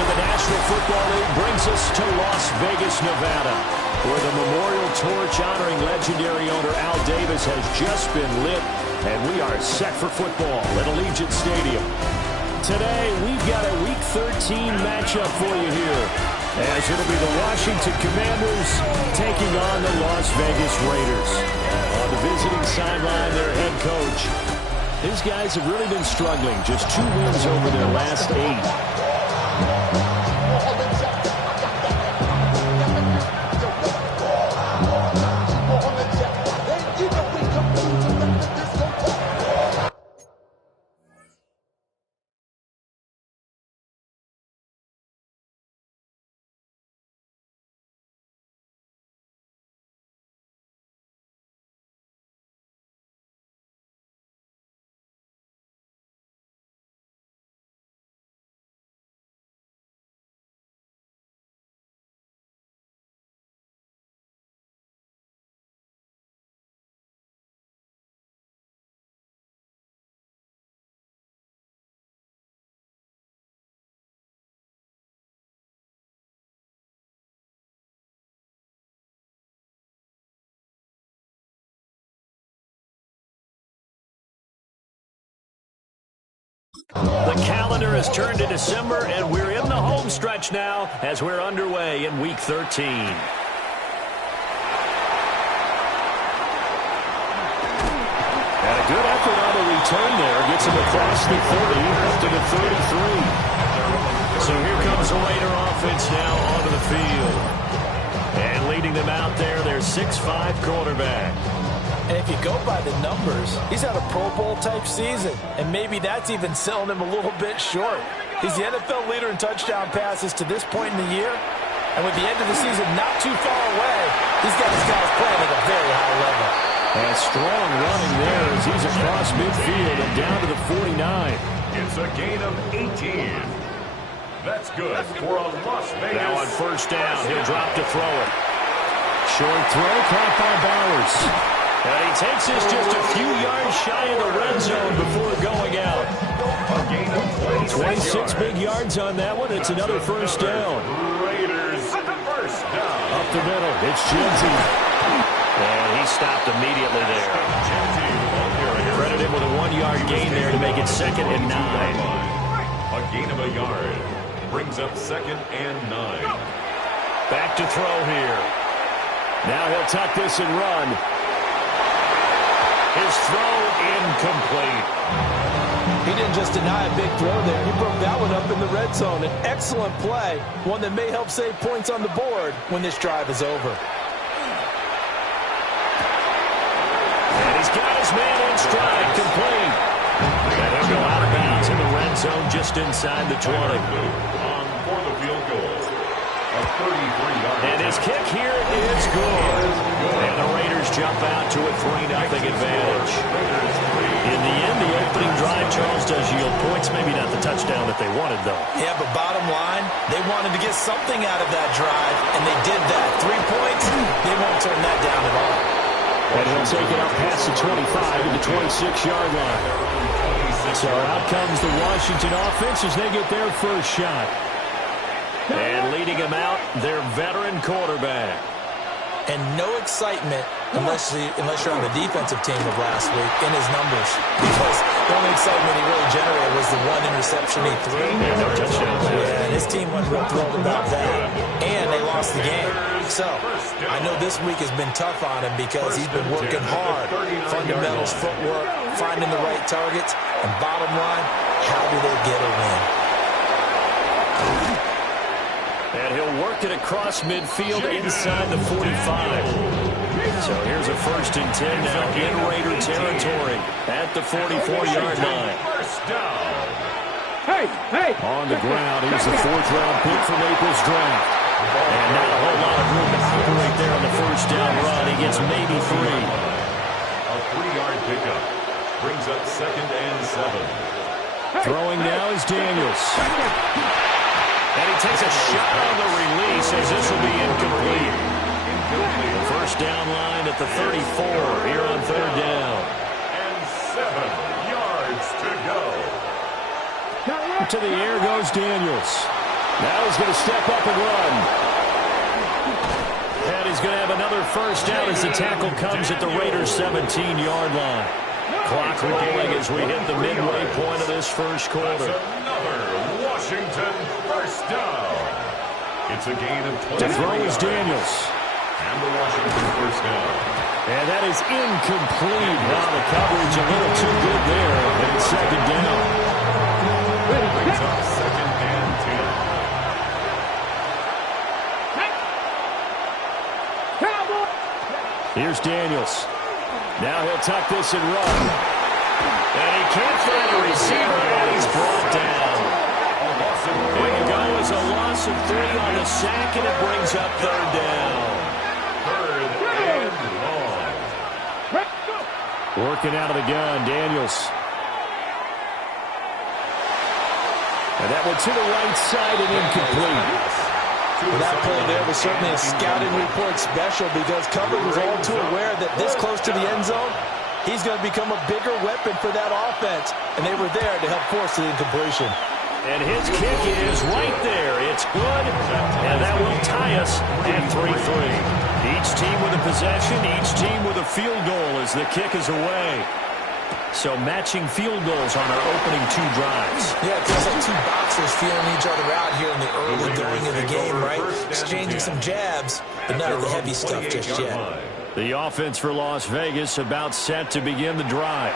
of the National Football League brings us to Las Vegas, Nevada, where the memorial torch honoring legendary owner Al Davis has just been lit, and we are set for football at Allegiant Stadium. Today, we've got a Week 13 matchup for you here, as it'll be the Washington Commanders taking on the Las Vegas Raiders. On the visiting sideline, their head coach. These guys have really been struggling. Just 2 wins over their last 8. The calendar has turned to December, and we're in the home stretch now as we're underway in Week 13. And a good effort on the return there. Gets him across the 30 to the 33. So here comes the Raider offense now onto the field. And leading them out there, their 6'5" quarterback. And if you go by the numbers, he's had a Pro Bowl-type season, and maybe that's even selling him a little bit short. He's the NFL leader in touchdown passes to this point in the year, and with the end of the season not too far away, he's got his guys playing at a very high level. And strong running there as he's across midfield and down to the 49. It's a gain of 18. That's good for a Las Vegas. Now on first down, he'll drop to throw it. Short throw caught by Bowers. And he takes this just a few yards shy of the red zone before going out. 26 big yards on that one. It's another first down. Raiders first down. Up the middle, it's Jinzy. And he stopped immediately there. Credit him with a 1-yard gain there to make it 2nd and 9. A gain of a yard brings up 2nd and 9. Back to throw here. Now he'll tuck this and run. His throw incomplete. He didn't just deny a big throw there. He broke that one up in the red zone. An excellent play, one that may help save points on the board when this drive is over. And he's got his man in stride, complete. And he'll go out of bounds in the red zone just inside the 20. On for the field goal. A 33-yard. And his kick here is good. And the Raiders jump out to a 3-0 advantage. In the end, the opening drive, Charles, does yield points. Maybe not the touchdown that they wanted, though. Yeah, but bottom line, they wanted to get something out of that drive, and they did that. 3 points, they won't turn that down at all. And he'll take it up past the 25 to the 26-yard line. So out comes the Washington offense as they get their first shot. And leading him out, their veteran quarterback. And no excitement unless you're on the defensive team of last week in his numbers. Because the only excitement he really generated was the 1 interception he threw. Yeah, no touchdown. Yeah, and his team wasn't real thrilled about that. And they lost the game. So I know this week has been tough on him because he's been working hard. Fundamentals, footwork, finding the right targets. And bottom line, how do they get a win? And he'll work it across midfield inside the 45. So here's a 1st and 10 now in Raider territory at the 44-yard line. Hey! On the ground, here's the 4th-round pick from April's draft. And not a whole lot of room to operate there on the first down run. He gets maybe 3. A 3-yard pickup brings up 2nd and 7. Throwing now is Daniels. And he takes a shot on the release as this will be incomplete. The first down line at the 34 here on 3rd down. And 7 yards to go. To the air goes Daniels. Now he's going to step up and run. And he's going to have another first down as the tackle comes at the Raiders' 17-yard line. Clock rolling as we hit the midway point of this first quarter. That's another Washington first down. It's a gain of 20. To throw is Daniels. And the Washington first down. And that is incomplete. Wow, the coverage a little too good there. And it's second down. Brings up second and 10. Here's Daniels. Now he'll tuck this and run. And he can't find a receiver, and he's brought down. There you go. It's a loss of 3 on the sack, and it brings up third down. Third and long. Working out of the gun, Daniels. And that one to the right side and incomplete. That play there was certainly a scouting report special because coverage was all too aware that this close to the end zone, he's going to become a bigger weapon for that offense, and they were there to help force the incompletion. And his kick is right there. It's good, and that will tie us at 3-3. Each team with a possession, each team with a field goal as the kick is away. So matching field goals on our opening 2 drives. Yeah, it feels like 2 boxers feeling each other out here in the early going of the game, right? Exchanging some jabs, but none of the heavy stuff just yet. The offense for Las Vegas about set to begin the drive.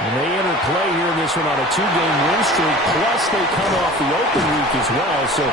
And they enter play here in this one on a 2-game win streak, plus they come off the open week as well. So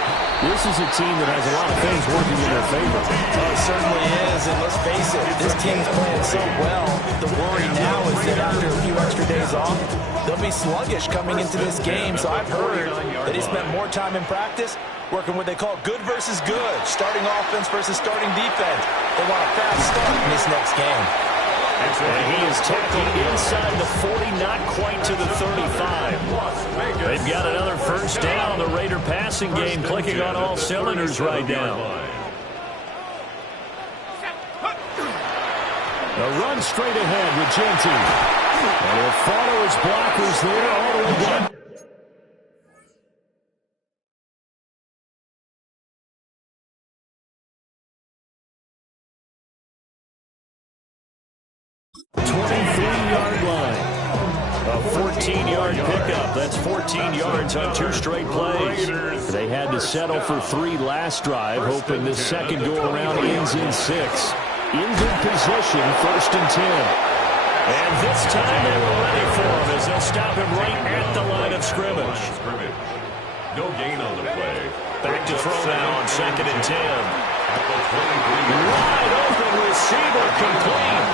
this is a team that has a lot of things working in their favor. Oh, it certainly is, and let's face it, this team's playing so well. The worry now is that after a few extra days off, they'll be sluggish coming into this game. So I've heard that he spent more time in practice working what they call good versus good, starting offense versus starting defense. They want a fast start in this next game. And he is tackled inside the 40, not quite to the 35. They've got another first down. The Raider passing game clicking on all cylinders right now. A run straight ahead with Genty. And he'll follow his blockers there all the way down. 23-yard line. A 14-yard pickup. That's 14 yards on 2 straight plays. They had to settle for 3 last drive, hoping this second go-around ends in 6. In good position, first and 10. And this time they were ready for him as they'll stop him right at the line of scrimmage. No gain on the play. Back to throw now on second and 10. Wide open receiver complete.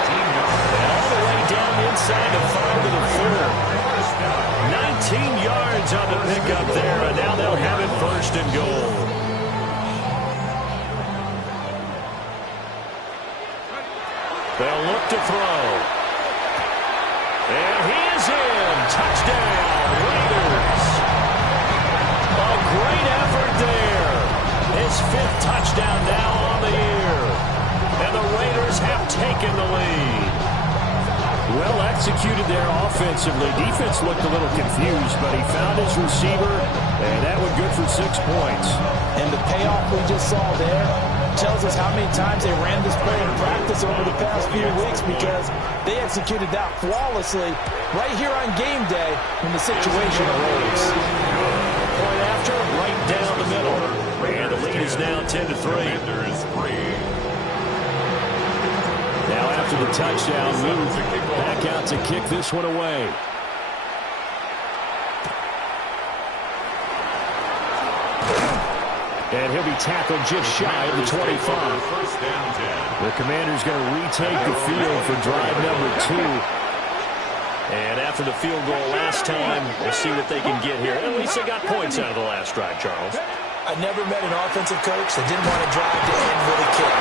And all the way down inside the 5 to the 4. 19 yards on the pickup there, and now they'll have it first and goal. They'll look to throw. And he is in. Touchdown, Raiders. A great effort there. His 5th touchdown now on the year. And the Raiders have taken the lead. Well executed there offensively. Defense looked a little confused, but he found his receiver, and that one good for 6 points. And the payoff we just saw there tells us how many times they ran this play in practice over the past few weeks, because they executed that flawlessly right here on game day when the situation arose. Point after, right down the middle. And the lead is now 10-3. Now after the touchdown, move back out to kick this one away. And he'll be tackled just shy of the 25. The Commander's going to retake the field for drive number 2. And after the field goal last time, we'll see what they can get here. At least they got points out of the last drive, Charles. I never met an offensive coach that didn't want to drive to end with a kick.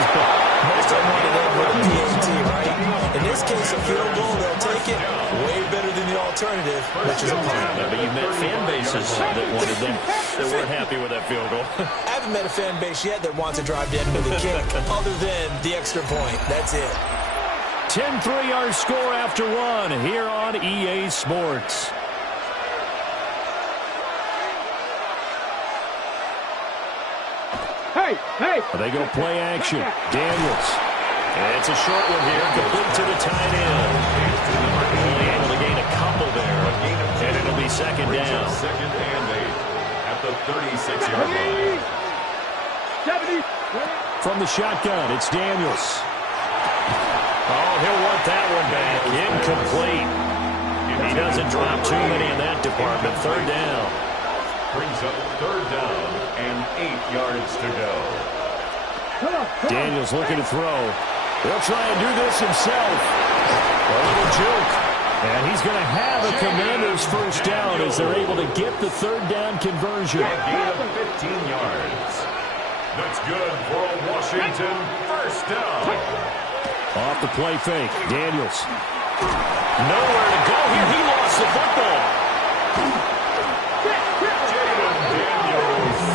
Most of them want to end with a PAT, right? In this case, a field goal, they'll take it. Way better than the alternative, which is a punt. Yeah, but you've met fan bases that wanted them, that weren't happy with that field goal. I haven't met a fan base yet that wants to drive to end with a kick, other than the extra point. That's it. 10-3 our score after 1 here on EA Sports. They go play action. Daniels. And it's a short one here, complete to the tight end. Only able to gain a couple there, and it'll be second down. Second and 8 at the 36-yard line. From the shotgun, it's Daniels. Oh, he'll want that one back. Incomplete. He doesn't drop too many in that department. Third down. Brings up third down and 8 yards to go. Daniels looking to throw. He'll try and do this himself. A little juke. And he's going to have a Commanders first down as they're able to get the third down conversion. A gain of 15 yards. That's good for a Washington first down. Off the play fake. Daniels. Nowhere to go here. He lost the football.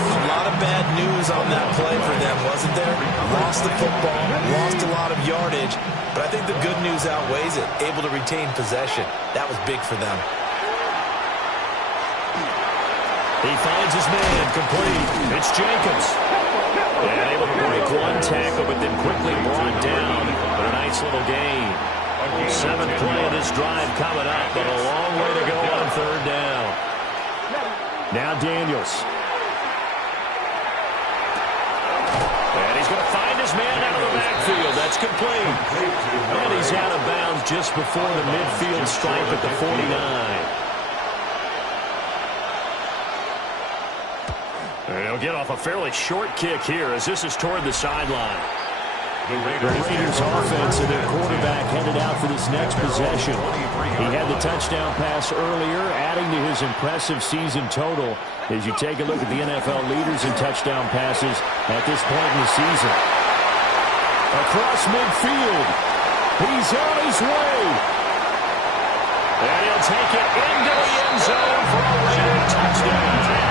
A lot of bad news on that play for them, wasn't there? Lost the football, lost a lot of yardage, but I think the good news outweighs it. Able to retain possession. That was big for them. He finds his man, complete. It's Jacobs. And able to break one tackle, but then quickly brought down. But a nice little gain. 7th play of this drive coming up, but a long way to go on third down. Now Daniels. And he's going to find his man out of the backfield. That's complete. And he's out of bounds just before the midfield stripe at the 49. And he'll get off a fairly short kick here as this is toward the sideline. The Raiders offense and their quarterback headed out for this next possession. He had the touchdown pass earlier, adding to his impressive season total as you take a look at the NFL leaders in touchdown passes at this point in the season. Across midfield. He's on his way. And he'll take it into the end zone for a Raider touchdown.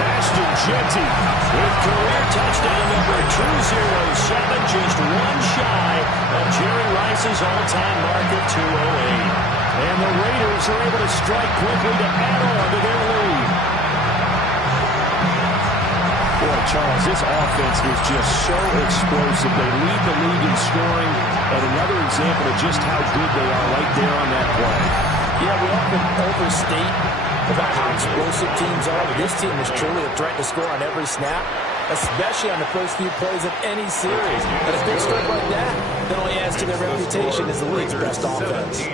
Ashton Jeanty with career touchdown number 207, just one shy of Jerry Rice's all-time mark of 208. And the Raiders are able to strike quickly to add on to their lead. Boy, Charles, this offense is just so explosive. They lead the league in scoring, and another example of just how good they are right there on that play. Yeah, we often overstate about how explosive teams are, but this team is truly a threat to score on every snap, especially on the first few plays of any series. And a big strike like that only adds to their reputation as the league's best offense.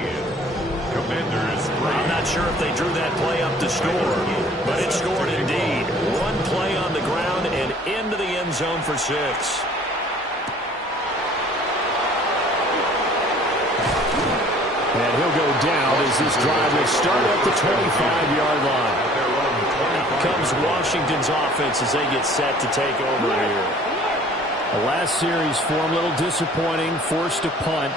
I'm not sure if they drew that play up to score, but it scored indeed. One play on the ground and into the end zone for 6. And he'll go down as this drive will start at the 25-yard line. Out comes Washington's offense as they get set to take over here. The last series for them, a little disappointing, forced to punt.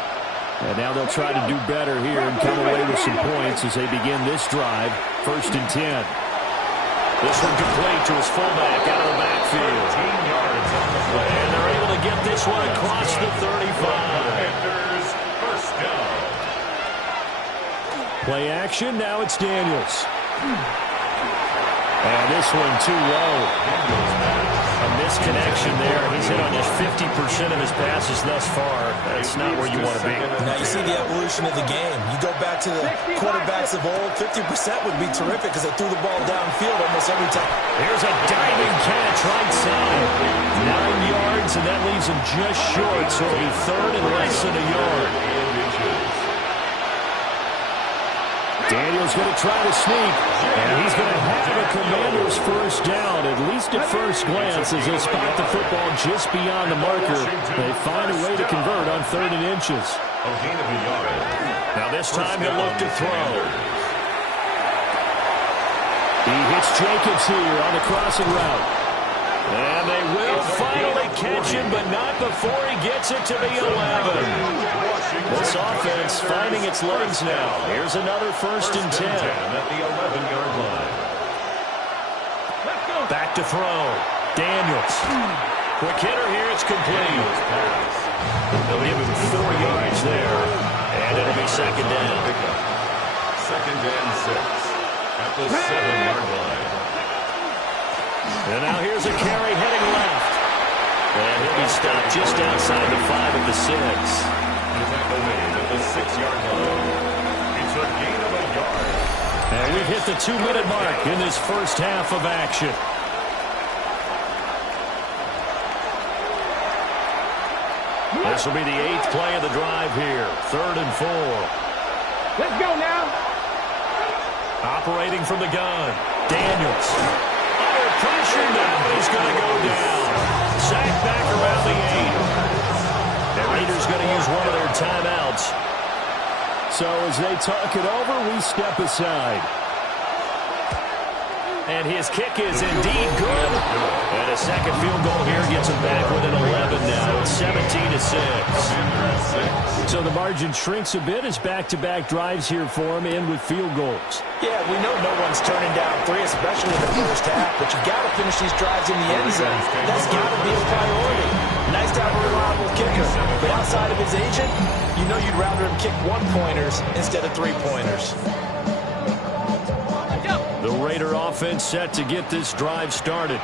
And now they'll try to do better here and come away with some points as they begin this drive, 1st and 10. This one complete to his fullback out of the backfield. 15 yards on the play. And they're able to get this one across the 35. First down. Play action, now it's Daniels. And this one too low. A misconnection there. He's hit on just 50% of his passes thus far. That's not where you want to be. Now you see the evolution of the game. You go back to the quarterbacks of old, 50% would be terrific because they threw the ball downfield almost every time. Here's a diving catch right side. 9 yards, and that leaves him just short, so it'll be third and less than a yard. Daniels going to try to sneak, and he's going to have a Commanders first down, at least at first glance, as they spot the football just beyond the marker. They find a way to convert on 3rd and inches. A gain of a yard. Now this time he'll look to throw. He hits Jacobs here on the crossing route. And they will finally catch him, but not before he gets it to the 11. This offense finding its legs now. Here's another 1st and 10. At the 11-yard line. Back to throw. Daniels. Quick hitter here. It's complete. They'll give him 4 yards there. And it'll be second down. 2nd and 6. At the 7-yard line. And now here's a carry heading left. And he'll be stopped just outside the 5 at the 6. The tackle made at the 6-yard line. It's a gain of a yard. And we've hit the 2-minute mark in this first half of action. This will be the 8th play of the drive here. 3rd and 4. Let's go now. Operating from the gun. Daniels. Under pressure now. He's going to go down. Sacked back around the 8. The Raiders going to use one of their timeouts. So as they talk it over, we step aside. And his kick is indeed good. And a second field goal here gets him back within 11 now. It's 17-6. So the margin shrinks a bit as back-to-back drives here for him, and with field goals. Yeah, we know no one's turning down 3, especially in the first half, but you got to finish these drives in the end zone. That's got to be a priority. Nice to have a reliable kicker, but outside of his agent, you know you'd rather him kick 1-pointers instead of 3-pointers. The Raider offense set to get this drive started.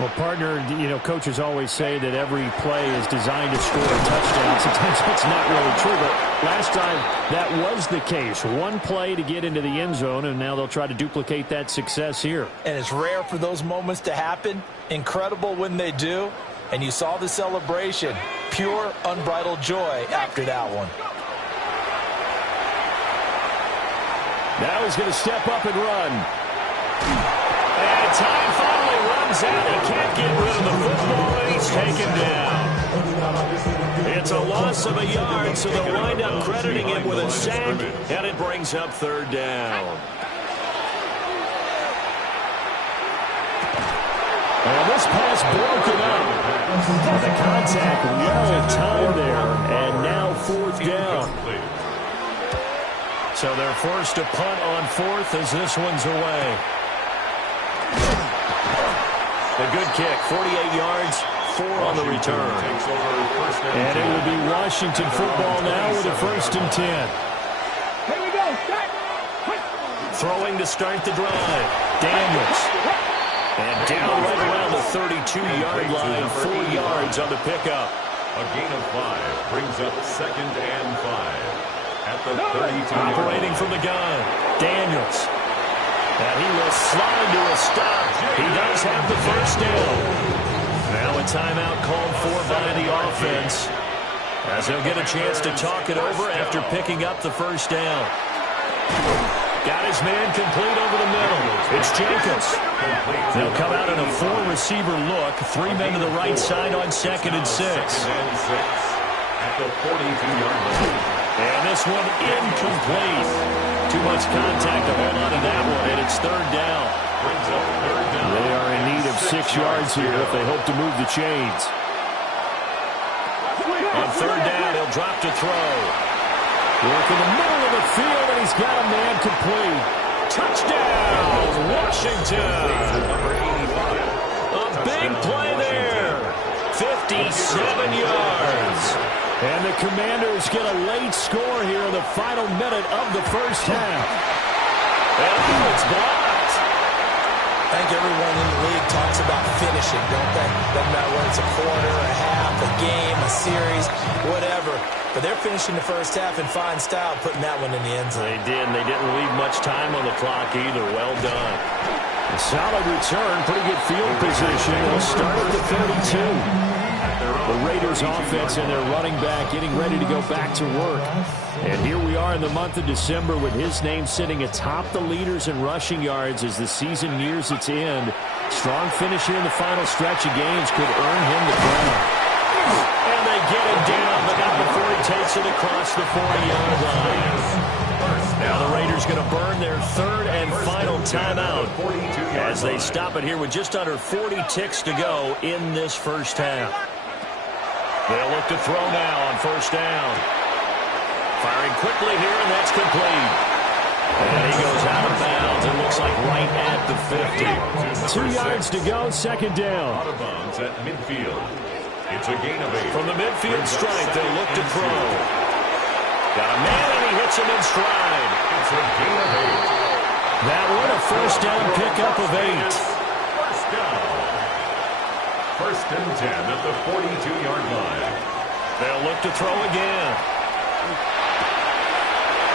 Well, partner, coaches always say that every play is designed to score a touchdown. Sometimes that's not really true, but last time that was the case. One play to get into the end zone, and now they'll try to duplicate that success here. And it's rare for those moments to happen. Incredible when they do. And you saw the celebration. Pure, unbridled joy after that one. Now he's going to step up and run. And time finally runs out. He can't get rid of the football, and he's taken down. It's a loss of a yard, so they'll wind up crediting him with a sack, and it brings up 3rd down. And this pass broken up. The contact well timed there, and now 4th down. So they're forced to punt on 4th as this one's away. A good kick, 48 yards, 4 on the return. And it will be Washington football now with a 1st and 10. Here we go. Throwing to start the drive. Daniels. And down right around the 32-yard line, 4 yards on the pickup. A gain of 5 brings up 2nd and 5. At the 32. Operating from the gun. Daniels. And he will slide to a stop. He does have the 1st down. Now a timeout called for by the offense, as he'll get a chance to talk it over after picking up the 1st down. Got his man complete over the middle. It's Jacobs. They'll come out in a 4-receiver look. 3 men to the right side on 2nd and 6. At the 42-yard line. And this one incomplete. Too much contact to hold on to that one, and it's 3rd down. They are in need of 6 yards here if they hope to move the chains. On 3rd down, he'll drop to throw. Work in the middle of the field, and he's got a man complete. Touchdown, Washington. A big play there. 57 yards. And the Commanders get a late score here in the final minute of the first half. And it's blocked. I think everyone in the league talks about finishing, don't they? Doesn't matter whether it's a quarter, a half, a game, a series, whatever. But they're finishing the first half in fine style, putting that one in the end zone. They did, and they didn't leave much time on the clock either. Well done. A solid return, pretty good field position. They'll start at the 32. The Raiders offense and their running back getting ready to go back to work. And here we are in the month of December with his name sitting atop the leaders in rushing yards as the season nears its end. Strong finish here in the final stretch of games could earn him the crown. And they get him down, but not before he takes it across the 40-yard line. Now the Raiders going to burn their 3rd and final timeout as they stop it here with just under 40 ticks to go in this first half. They'll look to throw now on 1st down. Firing quickly here, and that's complete. And he goes out of bounds. It looks like right at the 50. 2 yards to go, 2nd down. Out of bounds at midfield. It's a gain of 8. From the midfield stripe, they look to throw. Got a man, and he hits him in stride. It's a gain of 8. That one, a 1st down pickup of 8. down. First and 10 at the 42-yard line. They'll look to throw again.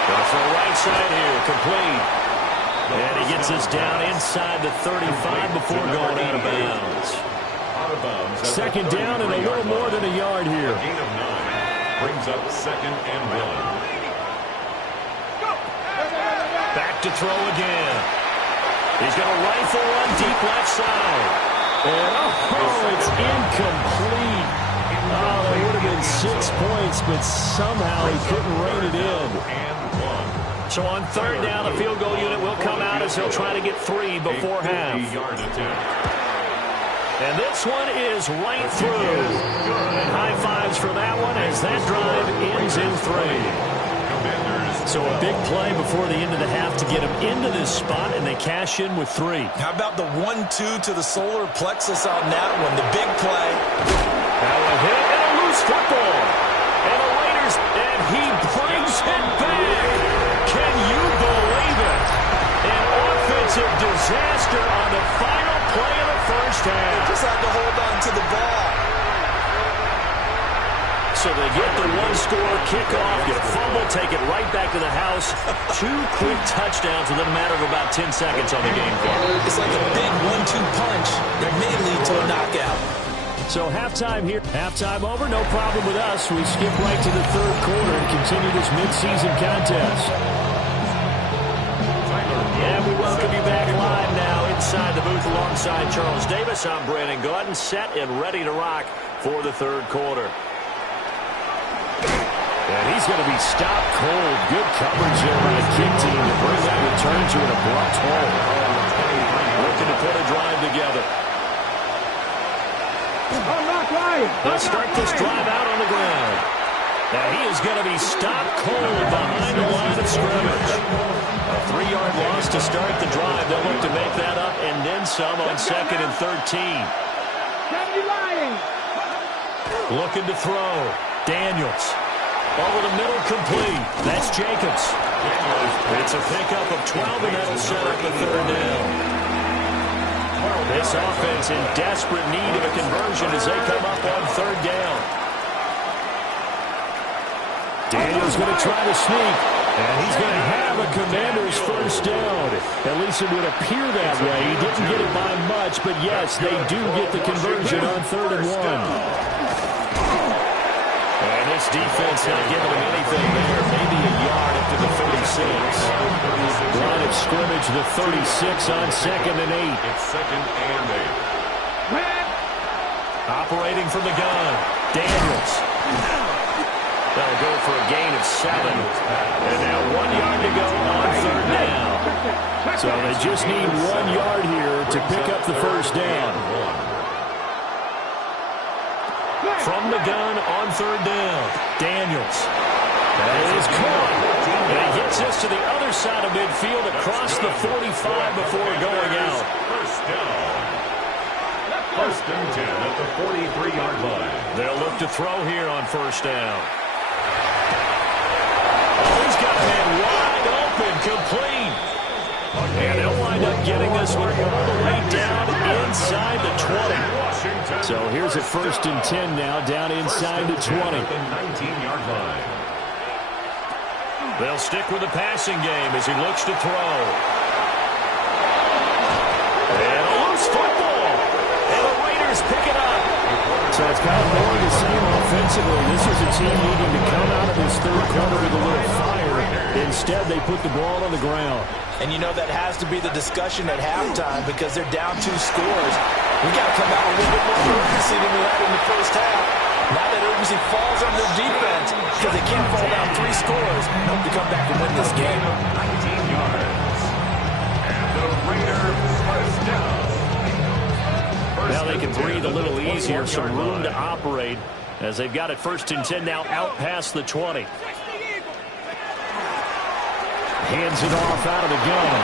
Going for a right side here, complete. And he gets us down inside the 35 before going out of bounds. Second down and a little more than a yard here. Gain of 9 brings up second and 1. Back to throw again. He's going to rifle one deep left side. And it's incomplete. Oh, that would have been 6 points, but somehow he couldn't rein it in. So on third down, the field goal unit will come out as he'll try to get 3 before half. And this one is right through. And high fives for that one as that drive ends in 3. So a big play before the end of the half to get him into this spot, and they cash in with 3. How about the 1-2 to the solar plexus on that one? The big play. Now a hit and a loose football. And the Raiders, and he brings it back. Can you believe it? An offensive disaster on the final play of the first half. Just had to hold on to the ball. So they get the one-score kickoff, get a fumble, take it right back to the house. 2 quick touchdowns within a matter of about 10 seconds on the game clock. It's like a big 1-2 punch that may lead to a knockout. So halftime here. Halftime over, no problem with us. We skip right to the third quarter and continue this midseason contest. And we welcome you back live now inside the booth alongside Charles Davis. I'm Brandon Gaudin, set and ready to rock for the third quarter. And he's going to be stopped cold. Good coverage there by the kick team to bring that return to an abrupt halt. Looking to put a drive together. They'll start this drive out on the ground. Now he is going to be stopped cold behind the line of scrimmage. A 3-yard loss to start the drive. They'll look to make that up and then some on 2nd and 13. Looking to throw. Daniels. Over the middle, complete. That's Jacobs. It's a pickup of 12, and that'll set up the third down. This offense in desperate need of a conversion as they come up on third down. Daniels going to try to sneak, and he's going to have a Commander's first down. At least it would appear that way. He didn't get it by much, but yes, they do get the conversion on 3rd and 1. And this defense not giving him anything there. Maybe a yard up to the 36. Line of scrimmage, the 36 on 2nd and 8. It's 2nd and 8. Operating from the gun. Daniels. They'll go for a gain of 7. And now 1 yard to go on third down. So they just need 1 yard here to pick up the first down. From the gun on third down. Daniels. That is caught. And he gets us to the other side of midfield across the 45 before going out. First down. First and 10 at the 43-yard line. They'll look to throw here on first down. Oh, he's got a man wide open, complete. And they'll wind up getting this one all the way down inside the 20. So here's a 1st and 10 now, down inside the 20. The 19-yard line. They'll stick with the passing game as he looks to throw. And a loose football. And the Raiders pick it up. So it's kind of more of the same offensively. This is a team needing to come out of this third quarter with a little fire. Instead, they put the ball on the ground. And you know that has to be the discussion at halftime because they're down 2 scores. We got to come out with a little bit more urgency than we had in the first half. Now that urgency falls on their defense because they can't fall down 3 scores. Hope to come back and win this game. 19 yards. And the Raiders first down. Now they can breathe a little easier, some room to operate as they've got it 1st and 10 now out past the 20. Hands it off out of the gun.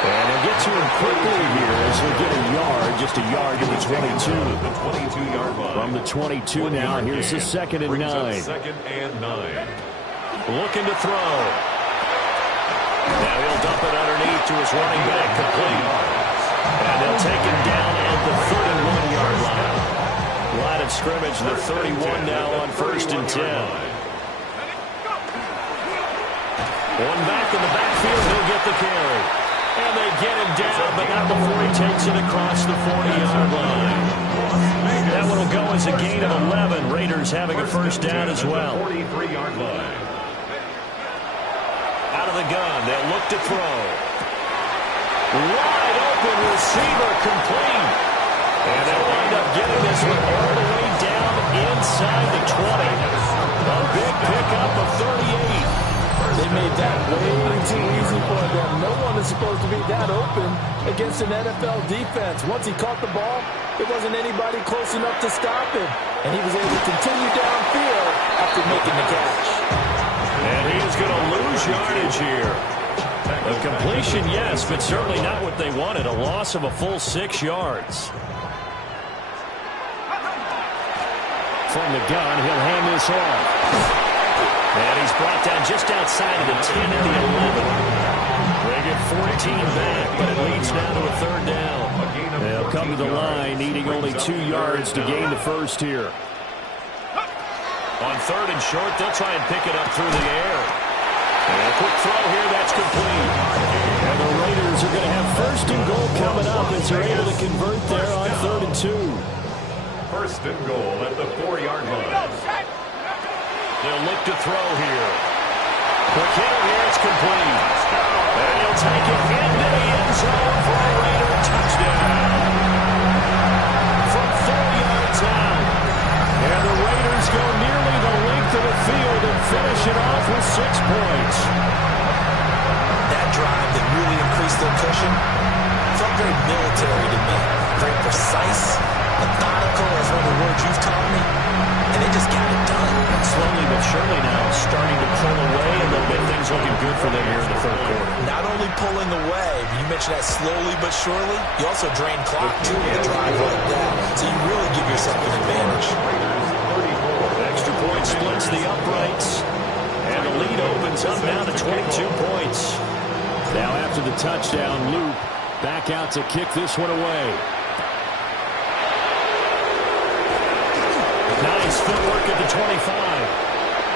And he'll get to him quickly here as he'll get a yard, just a yard to the 22. The 22-yard line. From the 22 now, here's the 2nd and 9. 2nd and 9. Looking to throw. Now he'll dump it underneath to his running back, complete. And they'll take him down at the 31-yard line. Line of scrimmage, the 31 now on 1st and 10. One back in the backfield, he'll get the carry. And they get him down, but not before he takes it across the 40-yard line. That one will go as a gain of 11. Raiders having a first down as well. 43-yard line. Out of the gun, they'll look to throw. Wide open receiver, complete. And they'll wind up getting this one all the way down inside the 20. A big pickup of 38. They made that way too easy for them. No one is supposed to be that open against an NFL defense. Once he caught the ball, there wasn't anybody close enough to stop him. And he was able to continue downfield after making the catch. And he is going to lose yardage here. A completion, yes, but certainly not what they wanted. A loss of a full 6 yards. From the gun, he'll hand this off. And he's brought down just outside of the 10 and the 11. They get 14 back, but it leads now to a 3rd down. They'll come to the line, needing only 2 yards to gain the first here. On 3rd and short, they'll try and pick it up through the air. And a quick throw here, that's complete. And the Raiders are going to have 1st and goal coming up as they're able to convert there on 3rd and 2. 1st and goal at the 4-yard line. They'll look to throw here. Quick hit here, it's complete. And he'll take it into the end zone for a Raider touchdown. From 4 yards out. And the Raiders go nearly the length of the field and finish it off with 6 points. That drive that really increased their cushion felt very military to me. Very precise, methodical, as one of the words you've taught me. And they just got it done. Slowly but surely now starting to pull away, and they'll get things looking good for them here in the 3rd quarter. Not only pulling away, but you mentioned that slowly but surely, you also drain clock too with a drive like that. So you really give yourself an advantage. Extra point splits the uprights, and the lead opens up now to 22 points. Now after the touchdown, Loop back out to kick this one away. Nice footwork at the 25.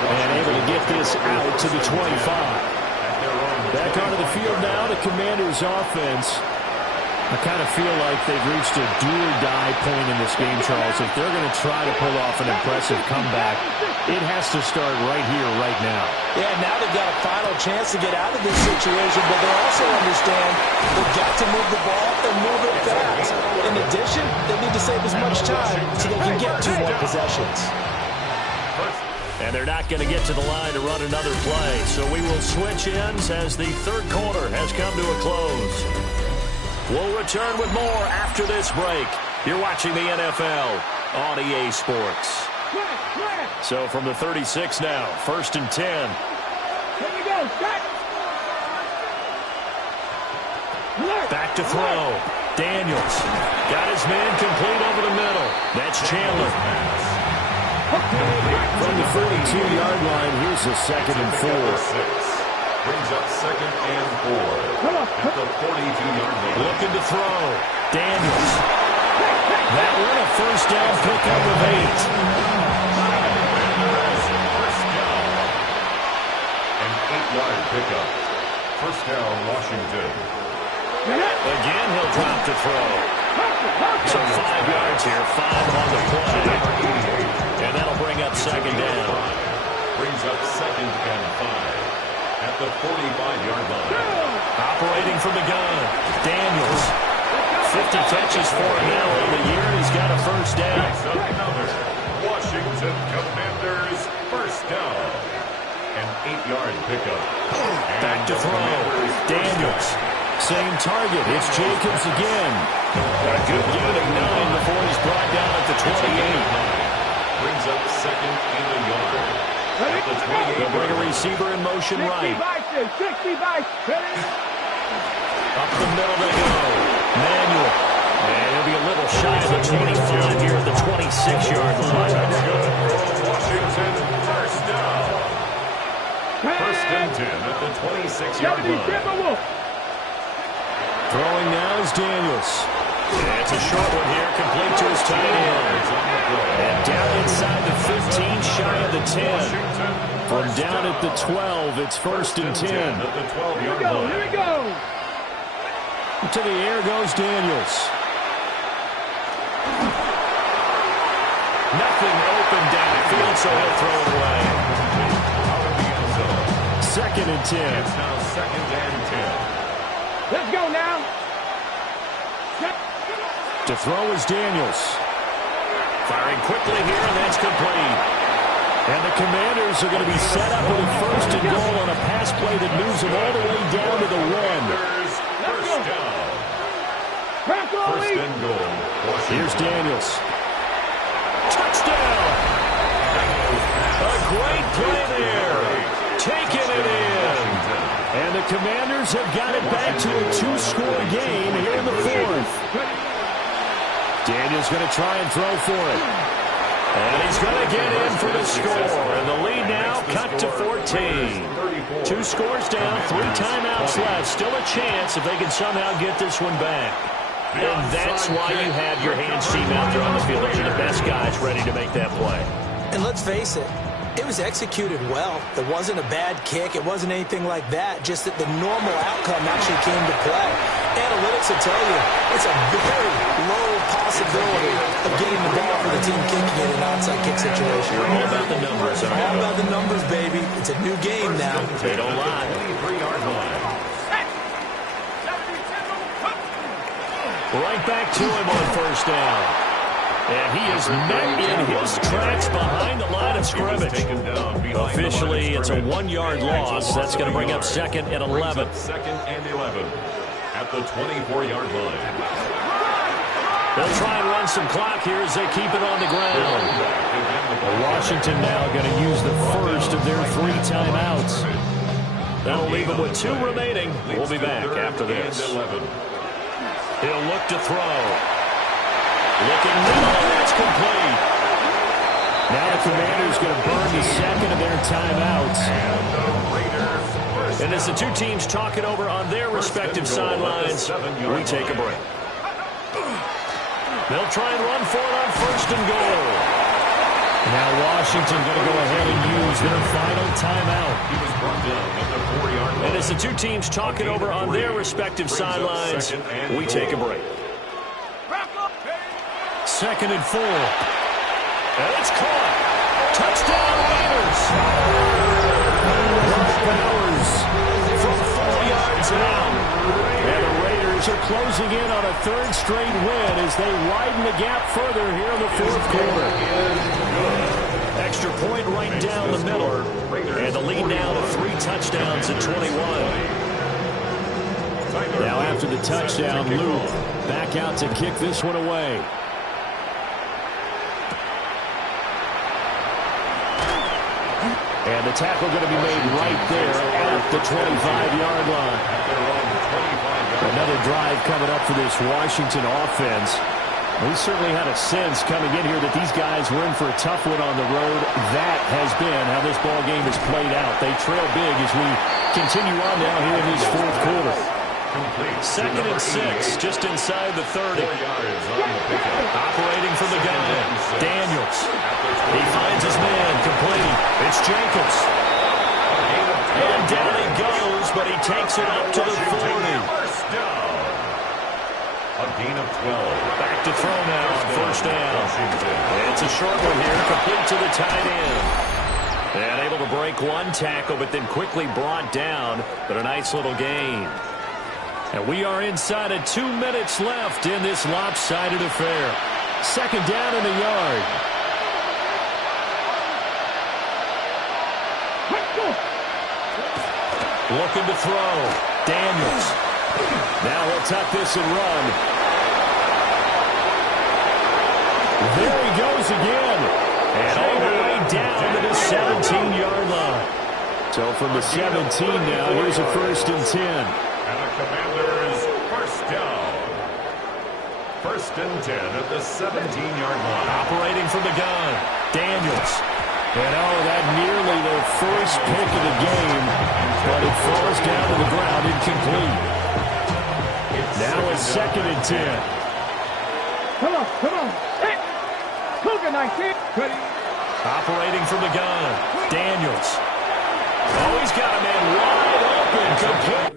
And able to get this out to the 25. Back onto the field now, the Commanders' offense. I kind of feel like they've reached a do-or-die point in this game, Charles. If they're going to try to pull off an impressive comeback, it has to start right here, right now. Yeah, now they've got a final chance to get out of this situation, but they also understand they've got to move the ball and move it fast. In addition, they need to save as much time so they can get 2 more possessions. And they're not going to get to the line to run another play, so we will switch ends as the 3rd quarter has come to a close. We'll return with more after this break. You're watching the NFL on EA Sports. So from the 36 now, 1st and 10. Here we go, set. Back to throw. Daniels got his man complete over the middle. That's Chandler. From the 42-yard line, here's the 2nd and 4. Brings up 2nd and 4 at the 42-yard line. Looking to throw. Daniels. That one a first down pickup of 8. First down. An 8-yard pickup. First down, Washington. Again, he'll drop to throw. So 5 yards here, 5 on the play. And that'll bring up 2nd down. Brings up 2nd and 5 at the 45-yard line. Operating from the gun, Daniels. 50 catches for him now on the year. He's got a first down. Another Washington Commanders first down. An 8-yard pickup. Back to throw. Daniels. Same target. It's Jacobs again. A good gain of 9 before he's brought down at the 28. Brings up 2nd and a yard. At the 28. They'll bring a receiver in motion right. 60 by 60. Up the middle they go. Manuel. And he'll be a little shy of the 25 here at the 26-yard line. Washington first down. First and 10 at the 26-yard line. Throwing now is Daniels. And it's a short one here, complete to his tight end. And down inside the 15, shy of the 10. From down at the 12, it's 1st and 10. Here we go. To the air goes Daniels. Nothing open downfield, so he'll throw it away. 2nd and 10. It's now 2nd and 10. Let's go now. To throw is Daniels. Firing quickly here, and that's complete. And the Commanders are going to be set up with a 1st and goal on a pass play that moves them all the way down to the 1. First down. 1st and goal. Here's Daniels. Touchdown! A great play there. Taking it in. And the Commanders have got it back to a 2-score game here in the 4th. Daniels going to try and throw for it. And he's going to get in for the score. And the lead now cut to 14. 2 scores down, 3 timeouts left. Still a chance if they can somehow get this one back. And that's why you have your hands team out there on the field. Those are the best guys ready to make that play. And let's face it, it was executed well. It wasn't a bad kick. It wasn't anything like that. Just that the normal outcome actually came to play. Analytics will tell you it's a very low possibility of getting the ball for the team kicking it in an onside kick situation. You're all about the numbers. All about the numbers, baby. It's a new game now. They don't lie. 23-yard line. Right back to him on 1st down. And he is met in his tracks behind the line of scrimmage. Officially, it's a 1-yard loss. That's going to bring up 2nd and 11. 2nd and 11 at the 24-yard line. They'll try and run some clock here as they keep it on the ground. Washington now going to use the first of their 3 timeouts. That'll leave them with 2 remaining. We'll be back after this. He'll look to throw. Looking middle, and that's complete. Now the Commanders going to burn the 2nd of their timeouts. And as the 2 teams talk it over on their respective sidelines, we take a break. They'll try and run for it on 1st and goal. Now Washington going to go ahead and use their final timeout. He was brought down at the 4-yard line. And as the 2 teams talk it over on their respective sidelines, we take a break. 2nd and 4. And it's caught. Touchdown Raiders. Bowers from 4 yards out. And the Raiders are closing in on a 3rd straight win as they widen the gap further here in the 4th quarter. Extra point right down the middle. And the lead now to 3 touchdowns at 21. Now after the touchdown, Luke back out to kick this one away. And the tackle going to be made right there at the 25-yard line. Another drive coming up for this Washington offense. We certainly had a sense coming in here that these guys were in for a tough one on the road. That has been how this ball game has played out. They trail big as we continue on now here in this 4th quarter. 2nd and 6, just inside the 30. Operating from the gun, Daniels. He finds his man, complete. It's Jacobs. And down he goes, but he takes it up to the 40. A gain of 12. Back to throw now on 1st down. It's a short one here, complete to the tight end. And able to break 1 tackle, but then quickly brought down. But a nice little gain. And we are inside of 2 minutes left in this lopsided affair. 2nd down in the yard. Looking to throw. Daniels. Now he'll tuck this and run. There he goes again. And all the way down to the 17-yard line. So from the 17 now, here's a 1st and 10. And the Commanders 1st down. 1st and 10 at the 17-yard line. Operating from the gun. Daniels. And that nearly the first pick of the game, but it falls down to the ground incomplete. Now it's 2nd and 10. Come on, come on. Hey, Cougar 19. Ready. Operating from the gun, Daniels. Oh, he's got a man wide open. Complete.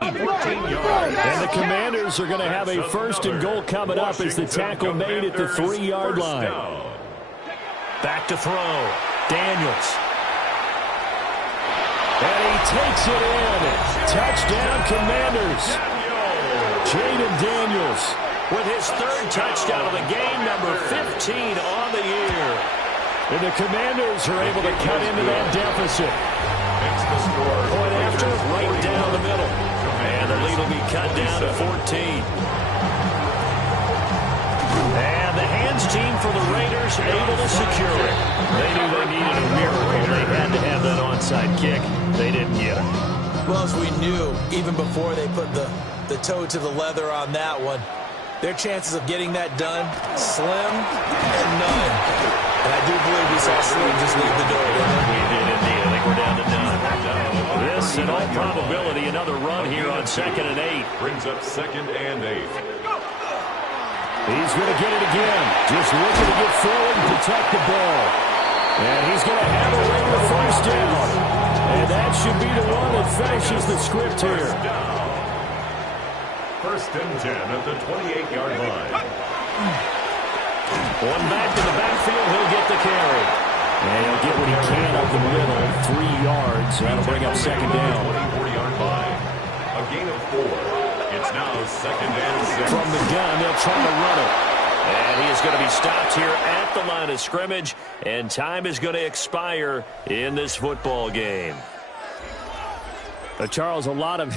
14 yards. And the Commanders are going to have a first and goal coming up as the tackle made at the 3-yard line. Back to throw. Daniels. And he takes it in. Touchdown, Commanders. Jaden Daniels with his third touchdown of the game, number 15 on the year. And the Commanders are able to cut into that deficit. Point after, right down the middle. And the lead will be cut down to 14. And the hands team for the Raiders able to secure it. They knew they needed a miracle. They had to have that onside kick. They didn't get it. Well, as we knew, even before they put the toe to the leather on that one, their chances of getting that done, slim and none. And I do believe we saw Slim just leave the door. We did indeed. I think we're down to none. This, in all probability, another run here on 2nd and 8. Brings up 2nd and 8. He's going to get it again. Just looking to get forward and protect the ball. And he's going to have a regular first down. And that should be the one that finishes the script here. First and 10 at the 28-yard line. One back to the backfield. He'll get the carry. And he'll get what he can up the middle. 3 yards. That'll bring up 2nd down. 24-yard line. A gain of 4. It's now 2nd and 6. From the gun, they'll try to run it. And he is going to be stopped here at the line of scrimmage. And time is going to expire in this football game. Charles, a lot of